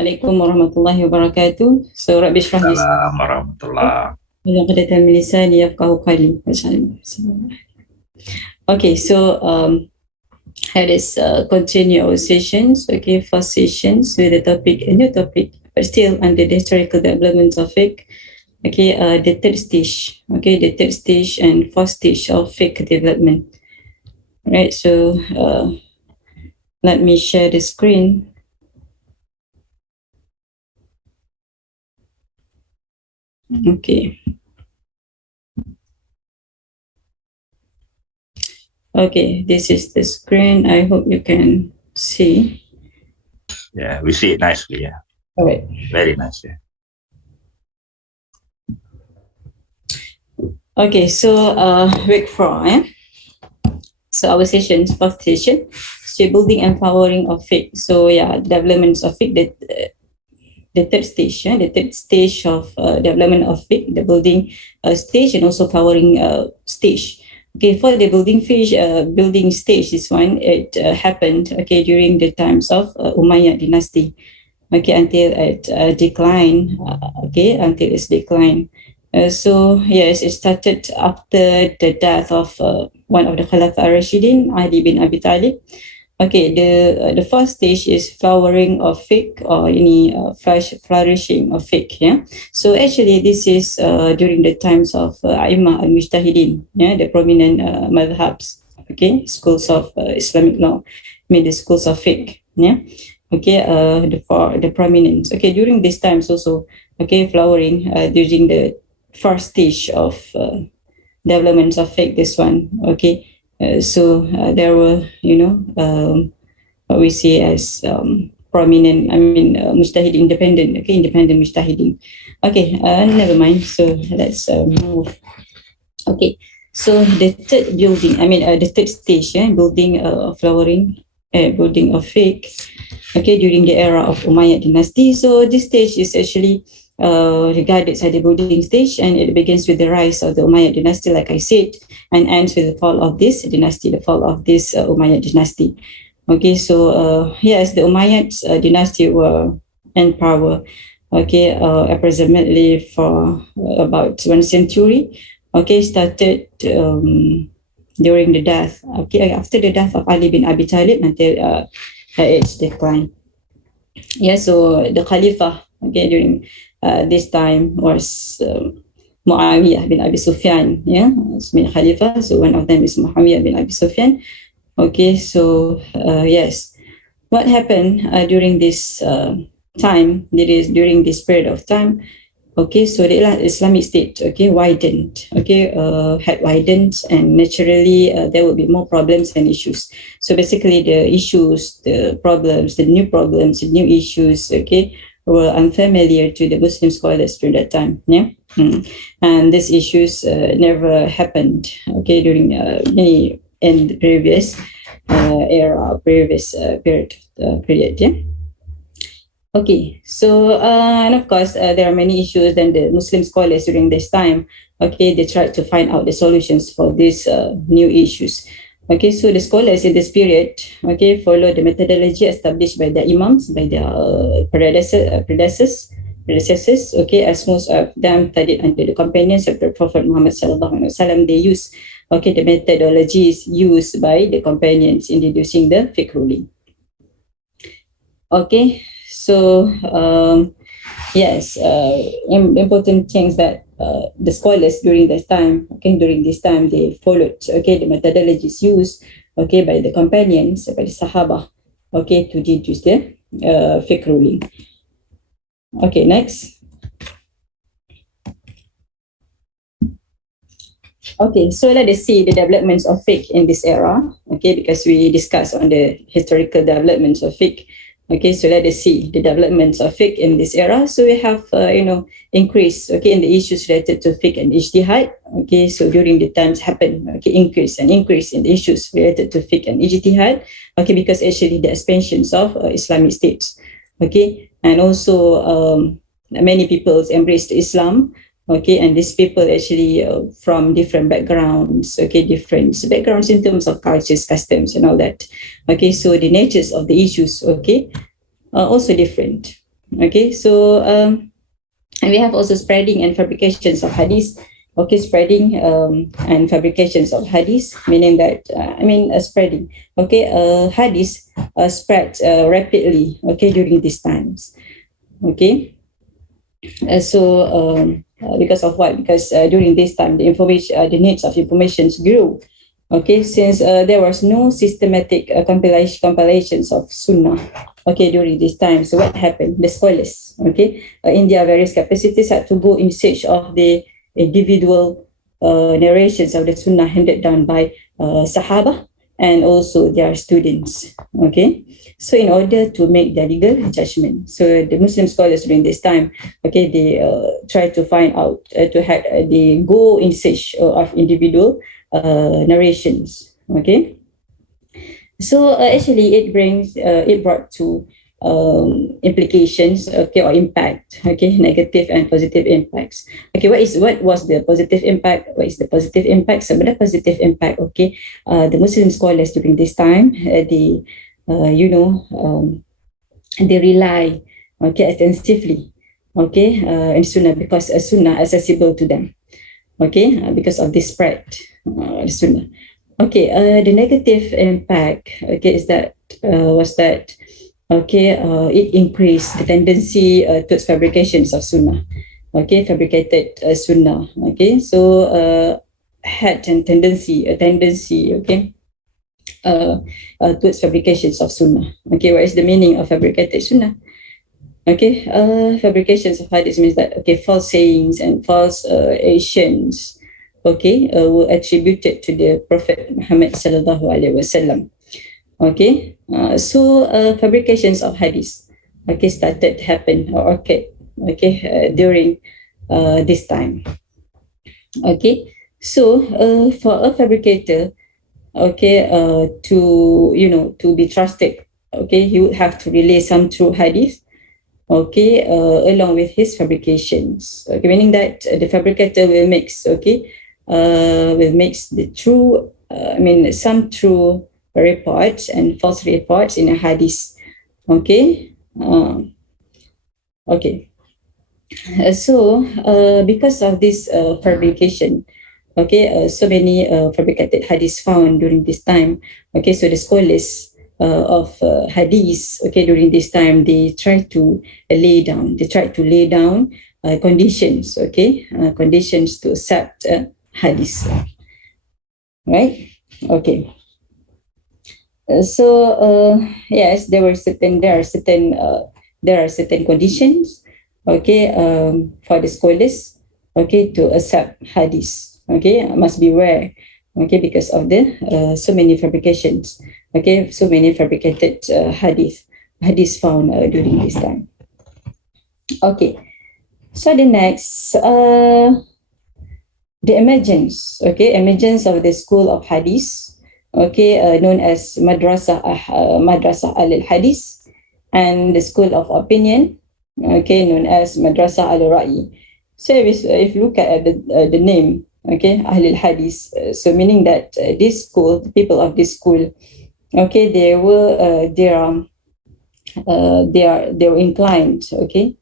Assalamualaikum warahmatullahi wabarakatuh. So, Rabbi Shrah li Assalamualaikum warahmatullahi Okay, so let us continue our sessions. Okay, first sessions with the topic, a new topic, but still under the historical developments of fiqh. Okay, the third stage. Okay, the third stage and fourth stage of fiqh development. Right. So let me share the screen. Okay. Okay, this is the screen. I hope you can see. Yeah, we see it nicely. Yeah. All right. Very nice. Yeah. Okay, so week 4. So our session, fourth session, so building and powering of fiqh. So yeah, developments of fiqh. The third stage, the third stage of development of fiqh, the building stage and also powering stage. Okay, for the building stage, this one it happened during the times of Umayyad dynasty. Okay, until it decline. Until its decline. So yes, it started after the death of one of the Khulafa Rashidin, Ali bin Abi Talib. Okay, the first stage is flowering of fiqh or any flourishing of fiqh. Yeah. So actually, this is during the times of A'immah al-Mujtahidin, the prominent madhabs. Okay, schools of Islamic law, the schools of fiqh. Yeah. Okay, the prominence. Okay, during these times also. Okay, flowering during the first stage of developments of fiqh. This one. Okay. So there were, what we see as prominent, mujtahid independent, independent mujtahidin. Okay, never mind. So let's move. Okay, so the third building, the third stage, building flowering, building of fiqh, during the era of Umayyad dynasty. So this stage is actually regarded as the building stage, and it begins with the rise of the Umayyad dynasty, like I said, and ends with the fall of this dynasty, the fall of this Umayyad dynasty. Okay, so yes, the Umayyad dynasty were in power, approximately for about 1 century. Okay, started during the death. Okay, after the death of Ali bin Abi Talib until its decline. Yeah, so the Khalifa, during this time was Muawiyah bin Abi Sufyan, Khalifa. So one of them is Muawiyah bin Abi Sufyan. Okay, so yes, what happened during this time? It is during this period of time. Okay, so the Islamic State, widened, had widened, and naturally there will be more problems and issues. So basically, the issues, the problems, the new issues, were unfamiliar to the Muslim scholars during that time. And these issues never happened. During many in the previous era, previous period. Okay, so and of course there are many issues. Then the Muslim scholars during this time, they tried to find out the solutions for these new issues. Okay, so the scholars in this period, follow the methodology established by the imams, by their predecessors. As most of them studied under the companions of the Prophet Muhammad sallallahu alaihi wasallam. They use the methodologies used by the companions in deducing the fiqh ruling. Okay, so yes, important things that the scholars during this time, they followed the methodologies used by the companions, by the Sahaba, to deduce the fiqh ruling. Okay, next. Okay, so let us see the developments of fiqh in this era. Because we discussed on the historical developments of fiqh. So let us see the developments of fiqh in this era. So we have, increase, in the issues related to fiqh and ijtihad. So during the times happened, increase in the issues related to fiqh and ijtihad. Because actually the expansions of Islamic states. And also many peoples embraced Islam. And these people actually from different backgrounds, different backgrounds in terms of cultures, customs, and all that. So the natures of the issues, are also different. Okay, so and we have also spreading and fabrications of hadith. Okay, spreading and fabrications of hadith, meaning that spreading. Okay, hadith spread rapidly. Okay, during these times. Okay, because of what? Because during this time, the needs of information grew. Okay, since there was no systematic compilations of Sunnah. Okay, during this time, so what happened? The scholars, okay, in their various capacities, had to go in search of the individual narrations of the Sunnah handed down by Sahaba and also their students. Okay, so in order to make their legal judgment, so the Muslim scholars during this time, okay, they try to find out they go in search of individual narrations. Okay, so actually it brought to implications, okay, or impact, okay, negative and positive impacts. Okay, what was the positive impact? What is the positive impact? So the positive impact, okay, the Muslim scholars during this time, they they rely, okay, extensively, okay, in Sunnah, because Sunnah accessible to them, okay, because of this spread Sunnah. Okay, the negative impact, okay, is that was that, okay, it increased the tendency towards fabrications of Sunnah. Okay, fabricated Sunnah. Okay, so had a tendency, okay, towards fabrications of Sunnah. Okay, what is the meaning of fabricated Sunnah? Okay, fabrications of hadith means that, okay, false sayings and false actions, okay, were attributed to the Prophet Muhammad sallallahu alaihi wasallam. Okay, so fabrications of hadith, okay, started to happen or occurred, okay, during this time. Okay, so for a fabricator, okay, to be trusted, okay, he would have to relay some true hadith, okay, along with his fabrications. Okay, meaning that the fabricator will mix, okay, will mix the true, some true reports and false reports in a hadith. Okay, okay. So because of this fabrication, okay, so many fabricated hadiths found during this time. Okay, so the scholars of hadith, okay, during this time, they try to lay down conditions, okay, conditions to accept hadith, right? Okay. Yes, there are certain conditions, okay, for the scholars, okay, to accept hadith. Okay, must be aware, okay, because of the so many fabrications, okay, so many fabricated hadith found during this time. Okay, so the next, the emergence, okay, emergence of the School of Hadees, okay, known as Madrasah al-Hadith, and the School of Opinion, okay, known as Madrasah al-Ra'i. So if you look at the name, okay, Ahlul Hadith, so meaning that this school, the people of this school, okay, they were inclined, okay,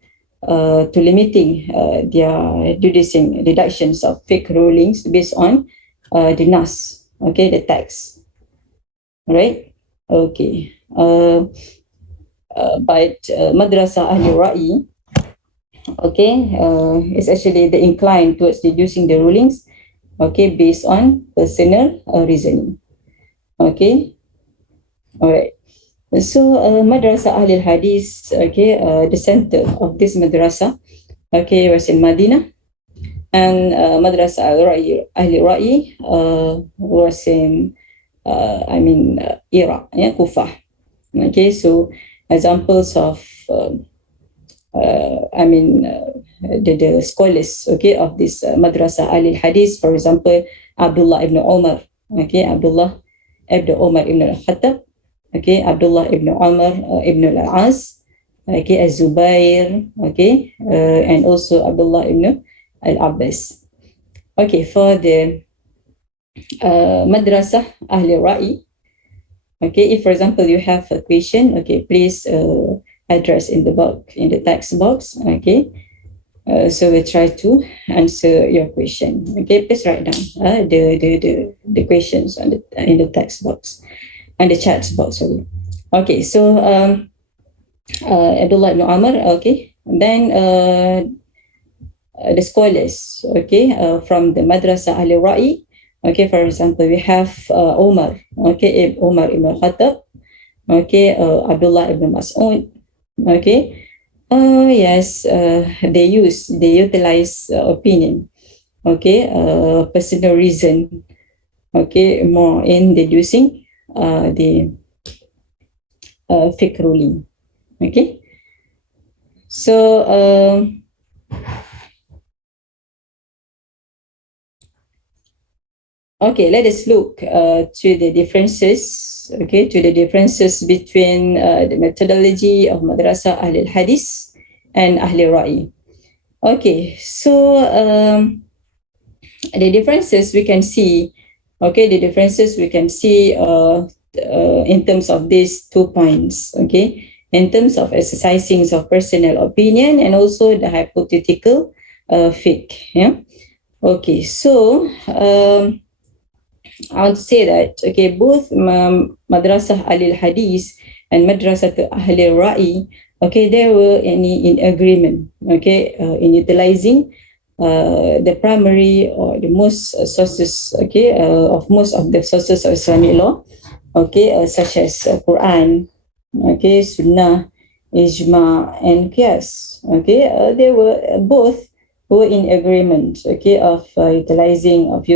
to limiting their deductions of fiqh rulings based on the nas, okay, the text, right? Okay. But Madrasah al-Ra'i, okay, is actually the incline towards deducing the rulings, okay, based on personal reasoning. Okay, all right. So Madrasah Ahlul Hadith, okay, the center of this madrasah, okay, was in Madinah, and Madrasah Ahlul Ra'i was in Iraq, yeah, Kufah. Okay, so examples of the scholars, okay, of this Madrasah Ahlul Hadith, for example, Abdullah ibn Umar, okay, Abdullah ibn Umar ibn al-Khattab, okay, Abdullah ibn Umar ibn al-As, okay, Az-Zubair, okay, and also Abdullah ibn al-Abbas. Okay, for the Madrasah Ahlul Ra'i, okay, if for example you have a question, okay, please addressed in the box, in the text box. Okay. So we try to answer your question. Okay, please write down the questions on in the text box and the chat box. Sorry. Okay, so Abdullah ibn Amr. Okay, then the scholars. Okay, from the Madrasa Ahli Ra'i. Okay, for example, we have Omar. Okay, Omar ibn Khattab. Okay, Abdullah ibn Mas'ud. Okay. Yes, they utilize opinion, okay, personal reason, okay, more in deducing the fiqh ruling, okay. So, okay, let us look to the differences, okay, to the differences between the methodology of Madrasa Ahlul Hadith and Ahlul Ra'i. Okay, so the differences we can see, okay, the differences we can see in terms of these 2 points, okay, in terms of exercising of personal opinion and also the hypothetical fiqh, yeah. Okay, so I want to say that, okay, both Madrasah Ahlul Hadith and Madrasah Ahlul Ra'i, okay, they were in agreement, okay, in utilizing the primary or the most sources, okay, of most of the sources of Islamic law, okay, such as Quran, okay, Sunnah, Ijma, and Qiyas, okay, they were both were in agreement, okay, of utilizing of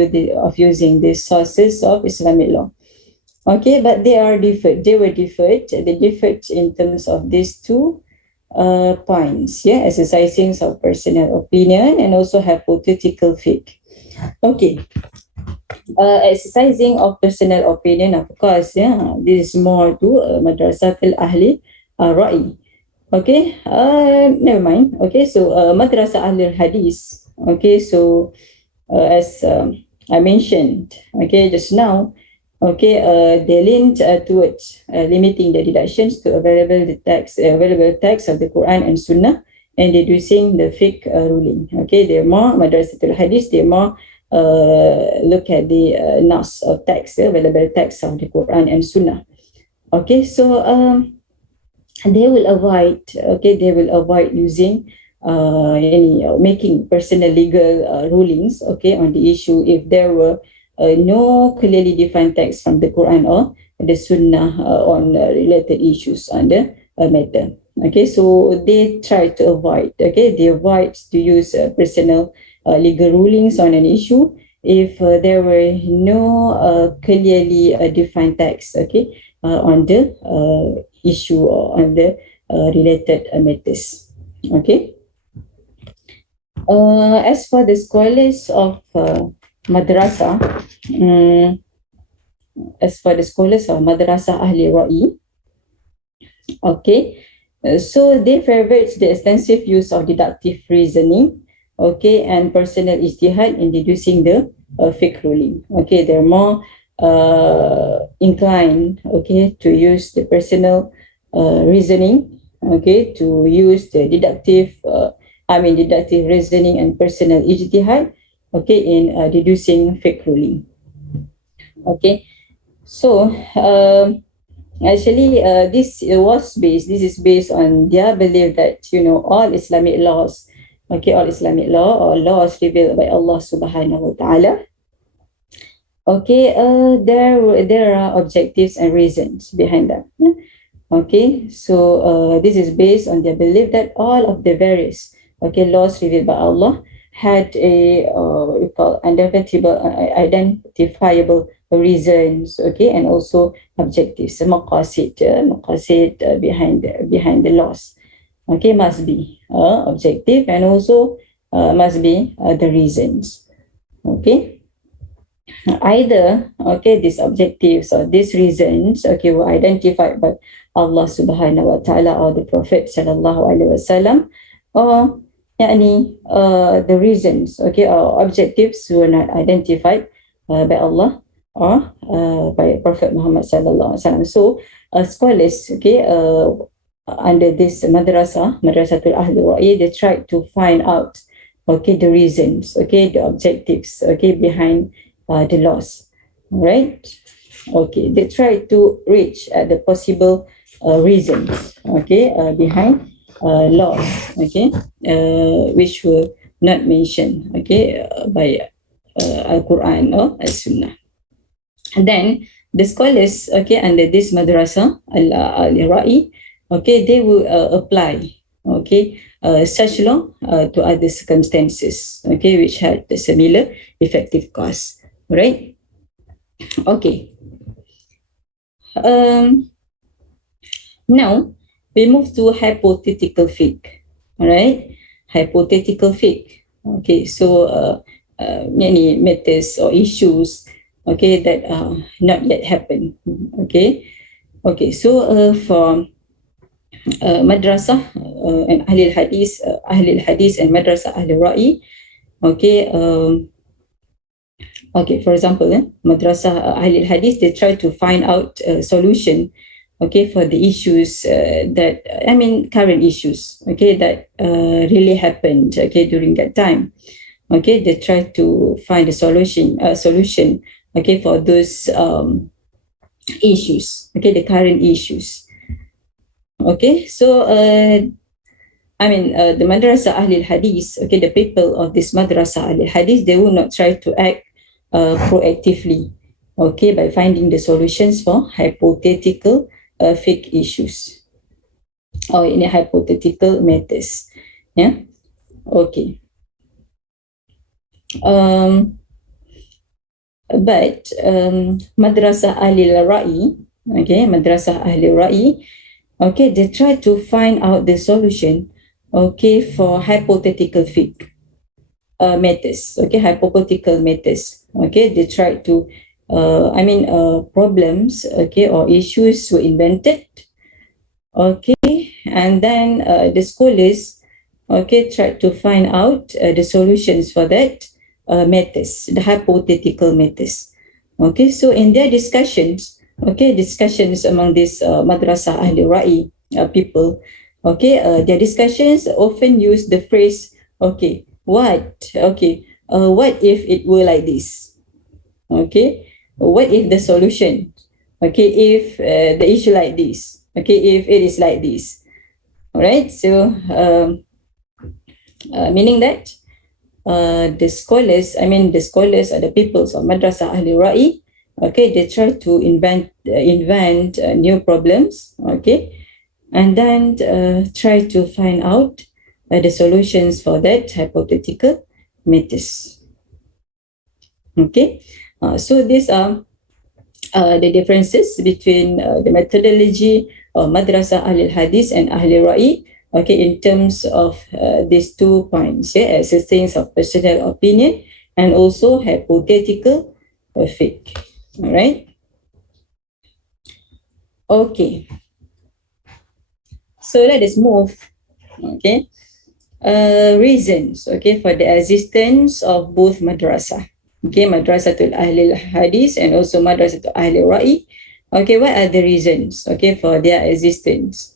using these sources of Islamic law, okay, but they are different. They were different. They differed in terms of these 2 points, yeah, exercising of personal opinion and also hypothetical fiqh. Okay, exercising of personal opinion, of course, yeah, this is more to Madrasah Ahli Ra'i. Okay, never mind. Okay, so Madrasah Ahlul Hadith. Okay, so as I mentioned, okay, just now, okay, they leaned towards limiting the deductions to available text of the Quran and Sunnah and deducing the fiqh ruling. Okay, they're more Madrasatul Hadith. They more look at the nas of text, available text of the Quran and Sunnah. Okay, so they will avoid, okay, they will avoid using any making personal legal rulings, okay, on the issue if there were no clearly defined text from the Quran or the Sunnah on related issues on the matter. Okay, so they try to avoid, okay, they avoid to use personal legal rulings on an issue if there were no clearly defined text, okay, on the issue or on the related matters. Okay. As for the scholars of Madrasah, as for the scholars of Madrasah Ahli Ra'i, okay, so they favorites the extensive use of deductive reasoning, okay, and personal ijtihad in deducing the fiqh ruling. Okay, they're more inclined, okay, to use the personal reasoning, okay, to use the deductive reasoning and personal ijtihad, okay, in deducing fiqh ruling. Okay, so actually this is based on their belief that, you know, all Islamic laws, okay, all Islamic law or laws revealed by Allah subhanahu wa ta'ala, okay, there are objectives and reasons behind that. Okay, so this is based on their belief that all of the various, okay, laws revealed by Allah had a what we call identifiable reasons, okay, and also objectives, maqasid behind the laws, okay, must be objective and also must be the reasons, okay. Either, okay, these objectives or these reasons, okay, were identified by Allah subhanahu wa ta'ala or the Prophet sallallahu alaihi wasallam, or the reasons, okay, or objectives were not identified by Allah or by Prophet Muhammad sallallahu alaihi wasallam. So scholars, okay, under this Madrasatul Ahl Ra'i, they tried to find out, okay, the reasons, okay, the objectives, okay, behind the laws, right? Okay, they tried to reach the possible reasons, okay, behind laws, okay, which were not mentioned, okay, by Al-Quran or Al-Sunnah. And then the scholars, okay, under this Madrasa Al-Ra'i, okay, they will apply, okay, such law to other circumstances, okay, which had the similar effective cause, right? Okay. Now we move to hypothetical fiqh, all right? Hypothetical fiqh. Okay, so many matters or issues, okay, that not yet happened. Okay, so for madrasah and Ahlul Hadith and madrasah Ahlul Ra'i, okay, okay, for example, madrasah Ahlul Hadith, they try to find out a solution, okay, for the issues that, I mean, current issues, okay, that really happened, okay, during that time. Okay, they try to find a solution, okay, for those issues, okay, the current issues. Okay, so I mean, the Madrasa Ahlul Hadith, okay, the people of this Madrasa Ahlul Hadith, they will not try to act proactively, okay, by finding the solutions for hypothetical fiqh issues or in hypothetical matters. Yeah, okay. But Madrasah Ahlul Ra'i, okay, Madrasah Ahlul Ra'i, okay, they try to find out the solution, okay, for hypothetical fiqh matters, okay, hypothetical matters, okay, they try to, problems, okay, or issues were invented, okay, and then the scholars, okay, try to find out the solutions for that matters, the hypothetical matters. Okay, so in their discussions, okay, discussions among this Madrasah Ahlul Ra'i people, okay, their discussions often use the phrase, okay, what if it were like this? Okay, what if the solution, okay, if the issue like this, okay, if it is like this, all right? So meaning that the scholars are the peoples of Madrasah Ahlul Ra'i, okay, they try to invent new problems, okay, and then try to find out the solutions for that hypothetical matters. Okay, so these are the differences between the methodology of Madrasah Ahlul Hadith and Ahlul Ra'i, okay, in terms of these 2 points, yeah, existence of personal opinion and also hypothetical fiqh. All right. Okay. So let us move. Okay. Reasons, okay, for the existence of both madrasah. Okay, Madrasatul Ahlul Hadith and also Madrasatul Ahlul Ra'i. Okay, what are the reasons, okay, for their existence?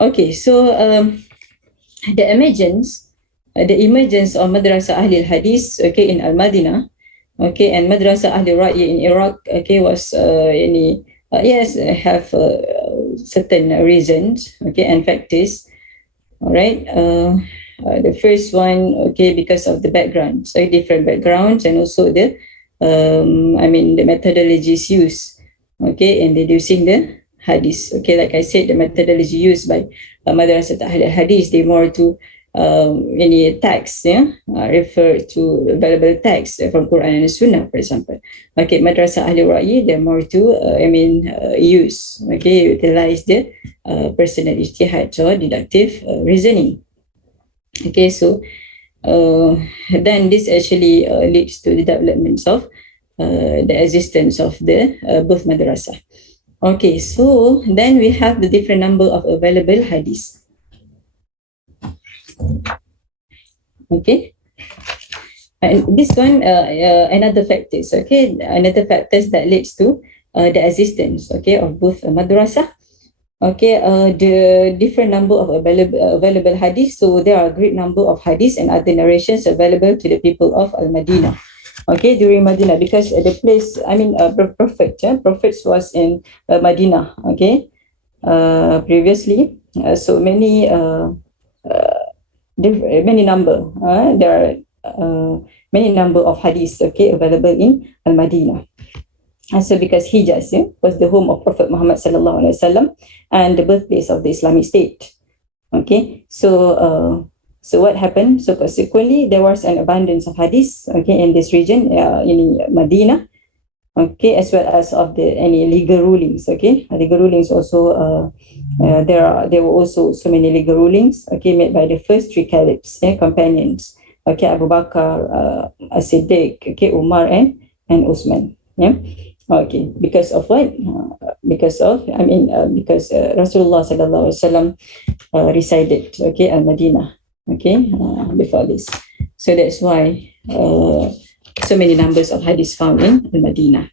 Okay, so the emergence of Madrasa Ahlul Hadith, okay, in Al-Madinah, okay, and Madrasa Ahlul Ra'i in Iraq, okay, was have certain reasons, okay, and factors. All right. The first one, okay, because of the background, so different backgrounds, and also the the methodologies used, okay, in deducing the hadith. Okay, like I said, the methodology used by Madrasat Ahlul Hadith, they more to any text, refer to available text from Quran and Sunnah, for example. Okay, Madrasah Ahlul Ra'i, they're more to use, okay, utilize the personal ijtihad or deductive reasoning. Okay, so then this actually leads to the developments of the existence of the both madrasah. Okay, so then we have the different number of available hadiths. Okay, and this one another factors, okay, another factors that leads to the existence, okay, of both madrasah, Okay, the different number of available hadith. So there are a great number of hadiths and other narrations available to the people of Al-Madinah. Okay, during Madinah, because the place, prophets was in Madinah. Okay, previously, so many many number. There are many number of hadiths. Okay, available in Al-Madinah. So because Hijaz was the home of Prophet Muhammad sallallahu alaihi wasallam and the birthplace of the Islamic State. Okay, so so what happened? So consequently, there was an abundance of hadiths, okay, in this region, in Medina, okay, as well as of the any legal rulings. Okay, legal rulings also. There were also so many legal rulings, okay, made by the first three caliphs, companions, okay, Abu Bakr, As-Siddiq, okay, Umar and Uthman. Yeah. Okay, because of what? Because Rasulullah sallallahu alaihi wasallam resided, okay, Al-Madinah, okay, before this. So that's why so many numbers of hadiths found in Al-Madinah.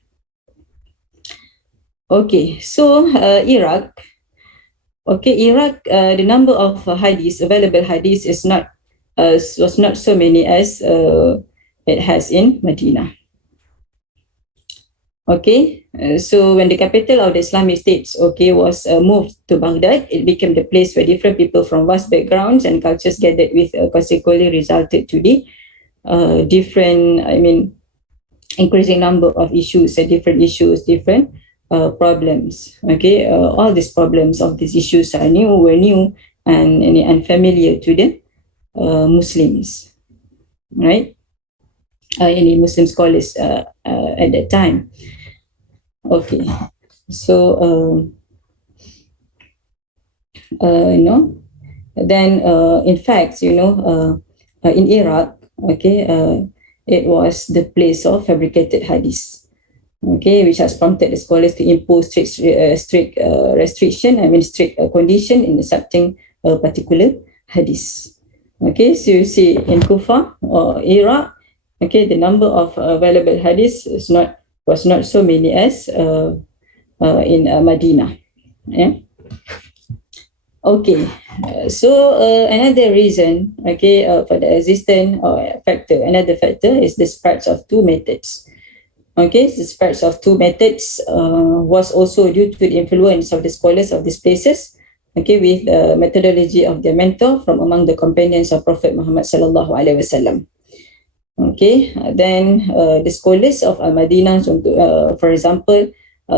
Okay, so Iraq. Okay, Iraq, the number of hadiths, available hadiths was not so many as it has in Medina. Okay, so when the capital of the Islamic States, okay, was moved to Baghdad, it became the place where different people from vast backgrounds and cultures gathered, with consequently resulted to the increasing number of issues, different problems. Okay, all these problems of these issues were new and unfamiliar to the Muslims, right? Any Muslim scholars at that time. Okay, so then in fact, in Iraq, okay, it was the place of fabricated hadiths, okay, which has prompted the scholars to impose strict restriction, strict condition in accepting a particular hadith. Okay, so you see in Kufa or Iraq, okay, the number of available hadiths was not so many as in Medina. Yeah. Okay, so another reason, okay, for the existence or another factor is the spread of two methods. Okay, the spread of two methods was also due to the influence of the scholars of these places, okay, with the methodology of their mentor from among the companions of Prophet Muhammad sallallahu alaihi wasallam. Okay, then the scholars of Al-Madinah, for example,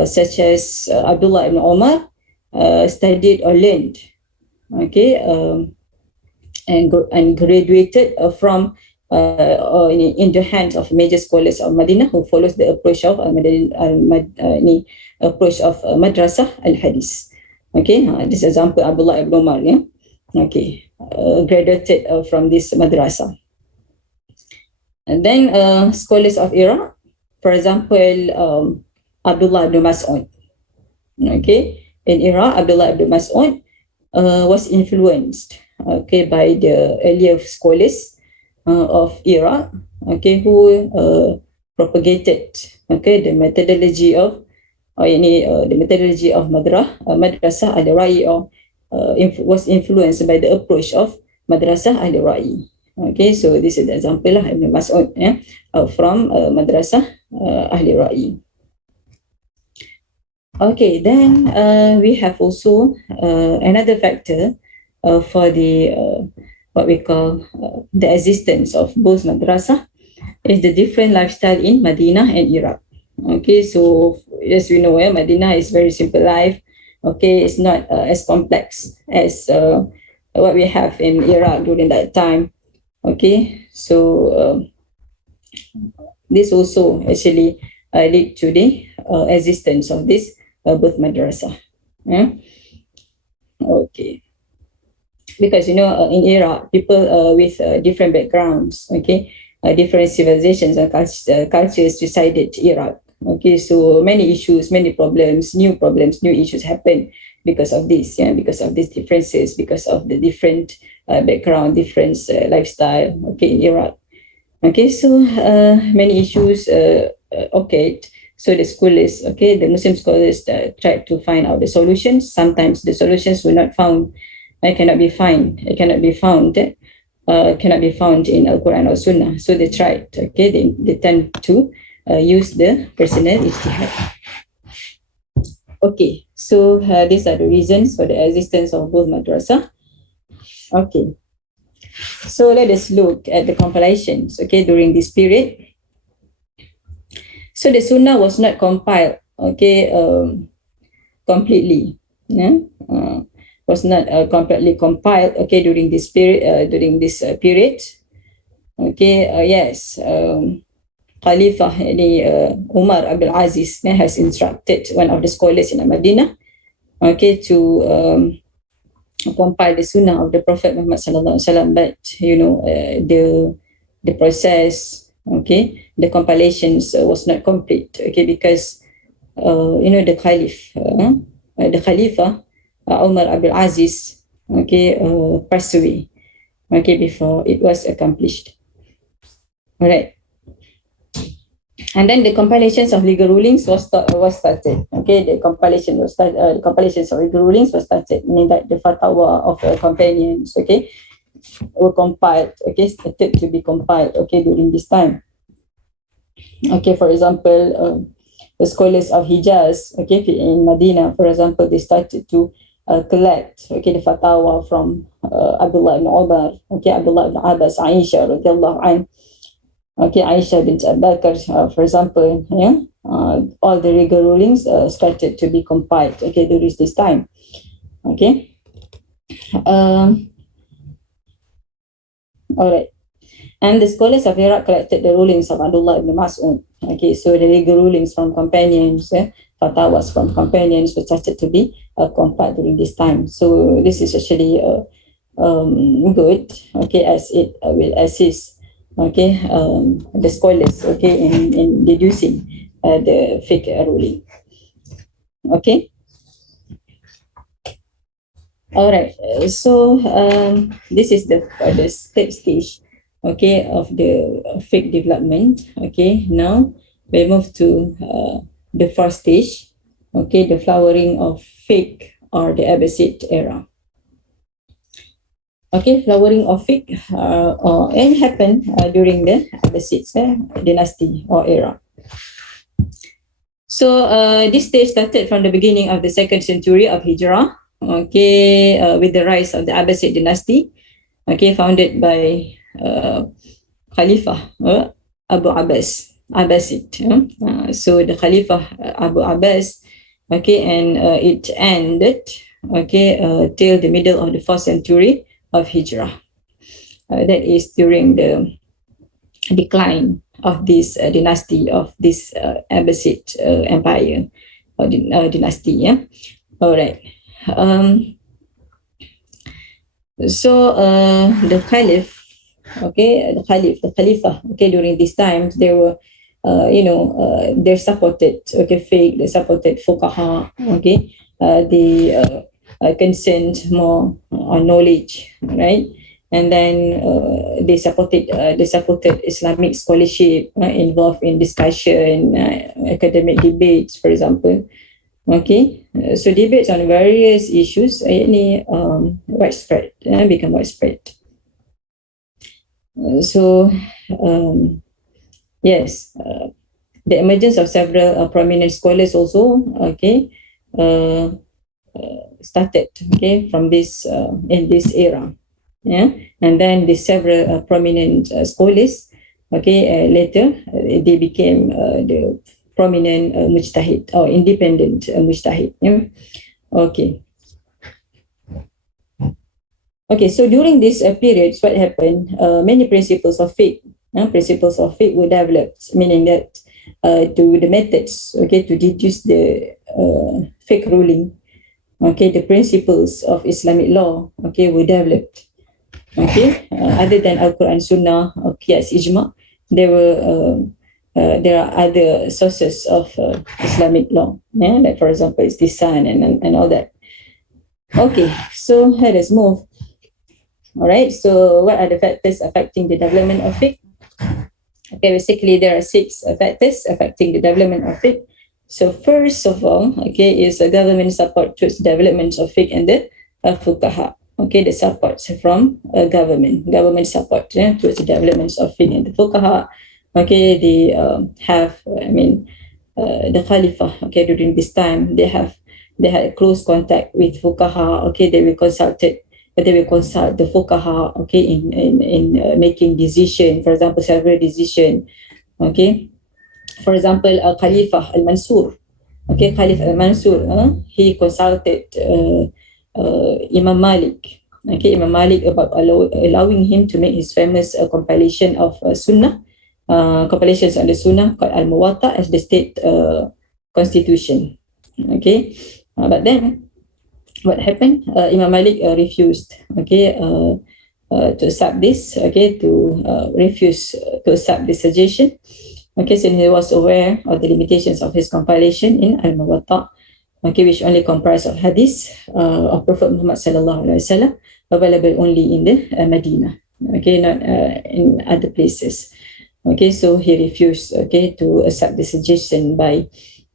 such as Abdullah ibn Umar, studied or learned, okay, and graduated from in the hands of major scholars of Madinah, who follows the approach of Madrasah al-Hadith. Okay, this example Abdullah ibn Umar, yeah, okay, graduated from this madrasah. And then scholars of Iraq, for example, Abdullah ibn Mas'ud. Okay, in Iraq, Abdullah ibn Mas'ud was influenced, okay, by the earlier scholars of Iraq, okay, who propagated, okay, the methodology of Madrasah al-Ra'i, was influenced by the approach of Madrasah al-Ra'i. Okay, so this is the example of Ibn Mas'ud, from Madrasah Ahli Ra'i. Okay, then we have also another factor for the what we call the existence of both madrasah is the different lifestyle in Medina and Iraq. Okay, so as we know, Medina is very simple life. Okay, it's not as complex as what we have in Iraq during that time. Okay, so this also actually lead to the existence of this both madrasah. Okay, because in Iraq, people with different backgrounds, okay, different civilizations and cultures resided in Iraq. Okay, so many issues, many problems, new issues happen because of this, because of these differences, because of the different background, different lifestyle, okay, in Iraq. Okay, so many issues occurred So the scholars, okay, the Muslim scholars tried to find out the solutions. Sometimes the solutions were not found, cannot be found in Al-Quran or Sunnah. So they tried, okay, they tend to use the personal ijtihad. Okay, so these are the reasons for the existence of both madrasah. Okay, so let us look at the compilations, okay, during this period. So the Sunnah was not compiled, okay, completely, was not completely compiled, okay, during this period. Okay, yes, Khalifah Umar Abdul Aziz has instructed one of the scholars in Madinah, okay, to compile the Sunnah of the Prophet Muhammad sallallahu alaihi wasallam, but the process, okay, the compilations was not complete, okay, because the Khalifa Umar Abdul Aziz, okay, passed away, okay, before it was accomplished. All right. And then the compilations of legal rulings was started. Okay, the compilations of legal rulings was started, meaning that the fatwa of companions, okay, were compiled, okay, started to be compiled, okay, during this time. Okay, for example, the scholars of Hijaz, okay, in Medina, for example, they started to collect, okay, the fatwa from Abdullah ibn Umar, okay, Abdullah ibn Abbas, Aisha radiallahu anha, okay, Aisha bint Abu Bakr, for example, all the legal rulings started to be compiled, okay, during this time. Okay. All right. And the scholars of Iraq collected the rulings of Abdullah ibn Mas'ud. Okay, so the legal rulings from companions, fatwas from companions were started to be compiled during this time. So this is actually good, okay, as it will assist, okay, the scholars, okay, in deducing the fiqh ruling. Okay. All right. So this is the third stage, okay, of the fiqh development. Okay. Now we move to the fourth stage, okay, the flowering of fiqh or the Abbasid era. Okay, flowering of fiqh it happened during the Abbasid dynasty or era. So this stage started from the beginning of the 2nd century of Hijrah, okay, with the rise of the Abbasid dynasty, okay, founded by Khalifah Abu Abbasid. So the Khalifah Abu Abbas, okay, and it ended, okay, till the middle of the 4th century of Hijrah. That is during the decline of this dynasty, of this Abbasid empire or dynasty. Yeah. All right. So the Caliph, okay, the Khalifa, okay, during these times they were, they supported, okay, fiqh, they supported fuqaha, okay, they concerned more on knowledge, right? And then they supported Islamic scholarship involved in discussion, academic debates, for example. Okay, so debates on various issues widespread, become widespread. So yes, the emergence of several prominent scholars also, okay, started, okay, from this in this era. Yeah, and then the several prominent scholars, okay, later they became the prominent mujtahid or independent mujtahid. Yeah? Okay. Okay, so during this period, what happened? Many principles of fiqh were developed, meaning that to the methods, okay, to deduce the fiqh ruling, okay, the principles of Islamic law, okay, were developed. Okay, other than Al-Quran, Sunnah, or Qiyas, Ijma, there are other sources of Islamic law. Yeah, like for example, it's the sun and all that. Okay, so let us move. All right. So, what are the factors affecting the development of fiqh? Okay, basically there are 6 factors affecting the development of fiqh. So first of all, okay, is a government support towards development of fiqh and the fuqaha. Okay, the support from government support towards the development of fiqh and the fuqaha. Okay, they have, the Khalifa. Okay, during this time they had close contact with fuqaha. Okay, they will consult the fuqaha. Okay, in making decision. For example, several decision. Okay, for example, Khalifah Al-Mansur. Okay, Khalif Al-Mansur, he consulted Imam Malik. Okay, Imam Malik about allowing him to make his famous compilation of Sunnah, compilations on the Sunnah called Al-Muwatta as the state constitution. Okay, but then what happened? Imam Malik refused. Okay, to accept this. Okay, to refuse to accept this suggestion. Okay, since he was aware of the limitations of his compilation in Al-Muwatta, okay, which only comprised of hadith of Prophet Muhammad sallallahu alaihi wasallam, available only in the Medina. Okay, not in other places. Okay, so he refused. Okay, to accept the suggestion by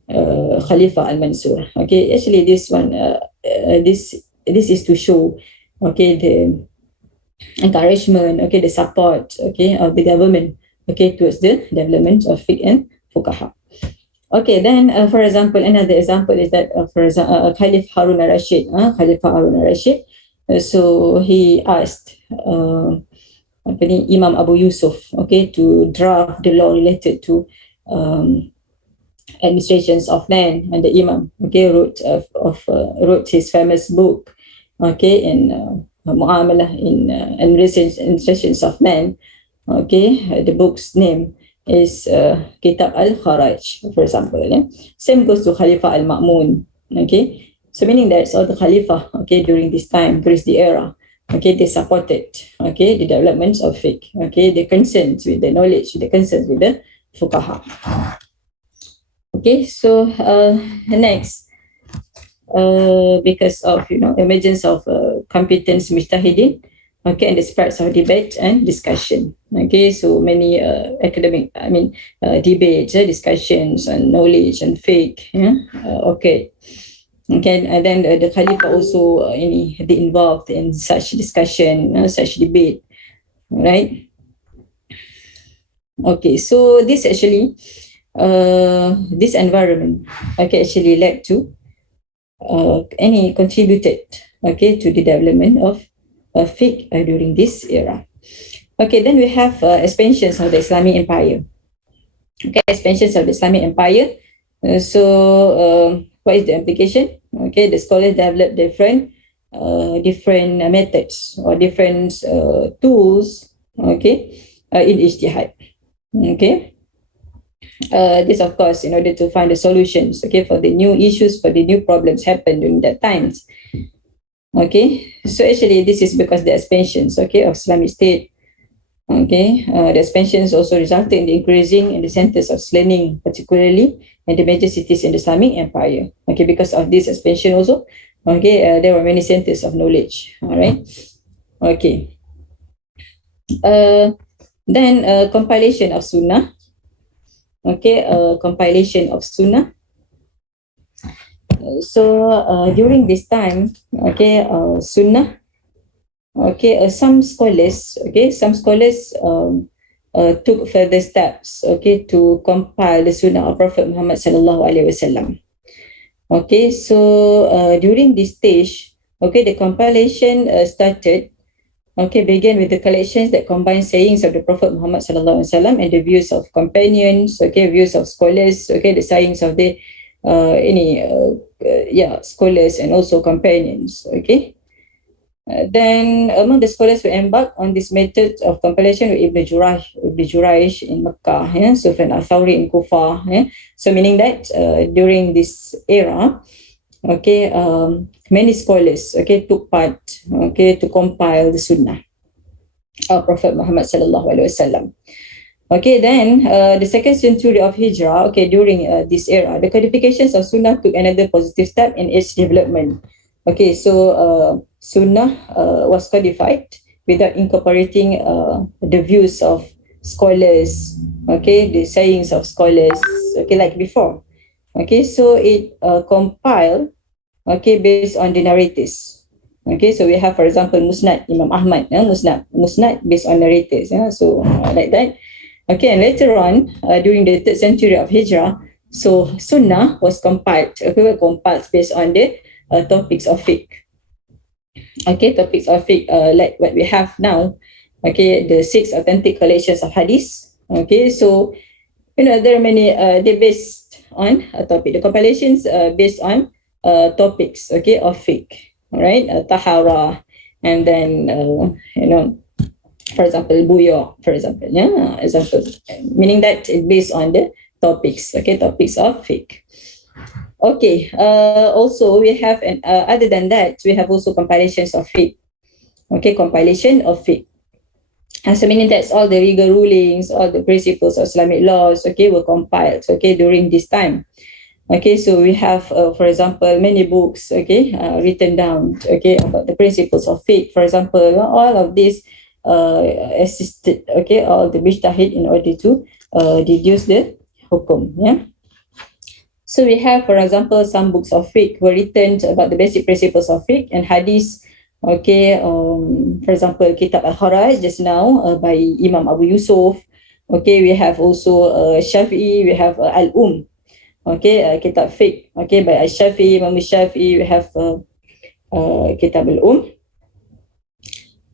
Khalifa Al-Mansur. Okay, actually, this one, this is to show, okay, the encouragement, okay, the support, okay, of the government, okay, towards the development of fiqh and fuqaha. Okay, then for example, another example is that Khalif Harun al-Rashid, Khalifa Harun al-Rashid, so he asked Imam Abu Yusuf, okay, to draft the law related to administrations of land, and the Imam, okay, wrote his famous book, okay, in Mu'amalah in administrations of land. Okay, the book's name is Kitab Al-Kharaj, for example. Same goes to Khalifa Al-Ma'mun. Okay, so meaning that all the Khalifa, okay, during this time, during the era, okay, they supported, okay, the developments of fiqh. Okay, the concerns with the knowledge, the concerns with the fuqaha. Okay, so next, because of emergence of competence mujtahidin, okay, and the spreads of debate and discussion. Okay, so many academic, debates, discussions on knowledge and fiqh. Okay, and then the Khalifa also they involved in such discussion, such debate, right? Okay, so this actually, this environment, okay, actually led to contributed, okay, to the development of fiqh during this era. Okay, then we have expansions of the Islamic Empire. Okay, expansions of the Islamic Empire. So what is the implication? Okay, the scholars developed different methods or different tools, okay, in ijtihad. Okay, this of course in order to find the solutions, okay, for the new issues, for the new problems happened during that times. Okay, so actually this is because the expansions, okay, of Islamic State, okay, the expansions also resulted in the increasing in the centers of learning, particularly in the major cities in the Islamic Empire. Okay, because of this expansion also, okay, there were many centers of knowledge. All right, okay. Then compilation of Sunnah. Okay, compilation of Sunnah. So during this time, okay, Sunnah, okay, some scholars took further steps, okay, to compile the Sunnah of Prophet Muhammad sallallahu alaihi wasallam. Okay, so during this stage, okay, the compilation started. Okay, began with the collections that combine sayings of the Prophet Muhammad sallallahu alaihi wasallam and the views of companions, okay, views of scholars, okay, the sayings of the scholars and also companions. Okay, then among the scholars who embarked on this method of compilation were Ibn Jurayj in Mecca, Sufyan al-Thawri in Kufa. So meaning that during this era, okay, many scholars, okay, took part, okay, to compile the Sunnah of Prophet Muhammad sallallahu alaihi wasallam. Okay, then the second century of Hijrah, okay, during this era, the codifications of Sunnah took another positive step in its development. Okay, so Sunnah was codified without incorporating the views of scholars, okay, the sayings of scholars, okay, like before. Okay, so it compiled, okay, based on the narratives. Okay, so we have, for example, Musnad Imam Ahmad, Musnad based on narratives, so like that. Okay, and later on, during the 3rd century of Hijrah, so Sunnah was compiled, based on the topics of fiqh. Okay, topics of fiqh, like what we have now. Okay, the 6 authentic collections of Hadith. Okay, so there are many. They based on a topic. The compilations based on topics. Okay, of fiqh. All right, tahara, and then for example, buyo, for example, meaning that it's based on the topics. Okay, topics of fiqh. Okay. Also, we have other than that, we have also compilations of fiqh. Okay, compilation of fiqh. So meaning that's all the legal rulings, all the principles of Islamic laws, okay, were compiled, okay, during this time. Okay, so we have, for example, many books, okay, written down, okay, about the principles of fiqh. For example, all of these assisted, okay, all the mujtahid in order to deduce the hukum, yeah. So we have, for example, some books of fiqh were written about the basic principles of fiqh and hadith. Okay, for example, Kitab Al-Kharaj just now by Imam Abu Yusuf. Okay, we have also Shafi'i, we have Al-Um. Okay, Kitab Fiqh. Okay, by Al-Shafi'i, Imam Shafi'i, we have Kitab Al-Um.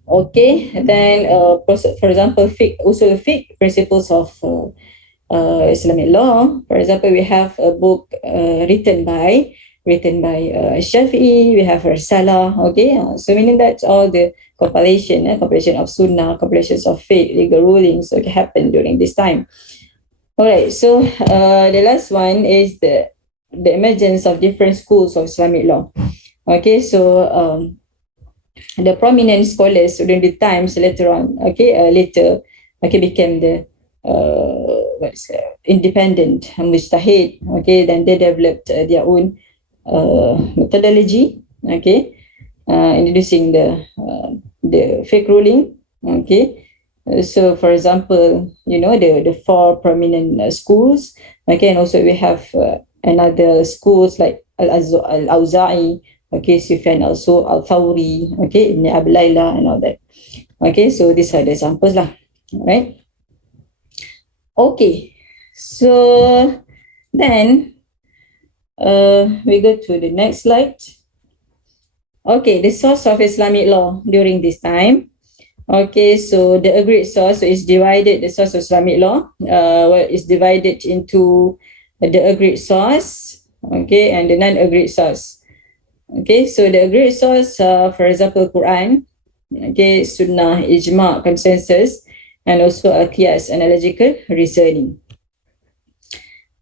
Okay, then for example, fiqh, usul fiqh, principles of Islamic law. For example, we have a book written by Shafi'i. We have Risalah. Okay, so meaning that all the compilation of Sunnah, compilations of faith, legal rulings, okay, happened during this time. All right, so the last one is the emergence of different schools of Islamic law. Okay, so the prominent scholars during the times later on, became the independent mujtahid. Okay, then they developed their own methodology. Okay, introducing the fiqh ruling. Okay, so for example, the 4 prominent schools. Okay, and also we have another schools like Al-Auza'i. Okay, Sufyan also Al-Thawri. Okay, Ibn Abi Layla and all that. Okay, so these are the examples lah. Right. Okay, so then we go to the next slide. Okay, the source of Islamic law during this time. Okay, so the agreed source is divided. The source of Islamic law is divided into the agreed source, okay, and the non-agreed source. Okay, so the agreed source, for example, Quran, okay, Sunnah, Ijma, consensus, and also qiyas, analogical reasoning.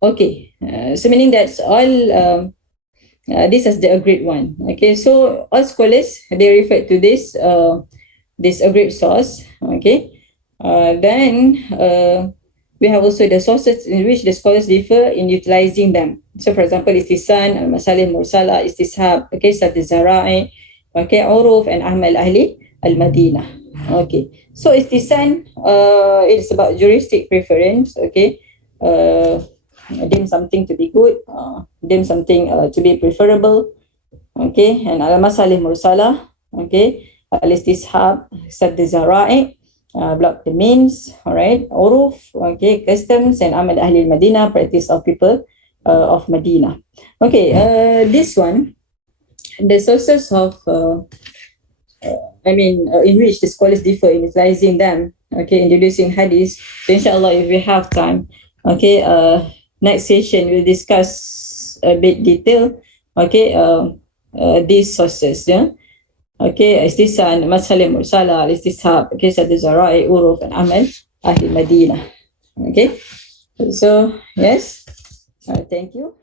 Okay, so meaning that's all. This is the agreed one. Okay, so all scholars, they refer to this agreed source. Okay, then we have also the sources in which the scholars differ in utilizing them. So for example, istisan, al-masalih mursala, istishab, okay, Sadd al-Zara'i, okay, uruf, and amal ahli al-Madinah. Okay, so istisan, it's about juristic preference. Okay, deem something to be good, deem something to be preferable. Okay, and al-masalih mursala, okay, al-istishab, Sadd al-Zara'i, block the means. All right, uruf, okay, customs, and amal ahli al-Madinah, practice of people of Medina. Okay, this one, the sources of in which the scholars differ in utilizing them. Okay, introducing hadith. So inshallah, if we have time, okay, next session we'll discuss a bit detail. Okay, these sources. Yeah. Okay, istisan, masalah mursala, istishab, okay, Sadd al-Zara'i, uruf, and amal ahli Madinah. Okay, so yes, thank you.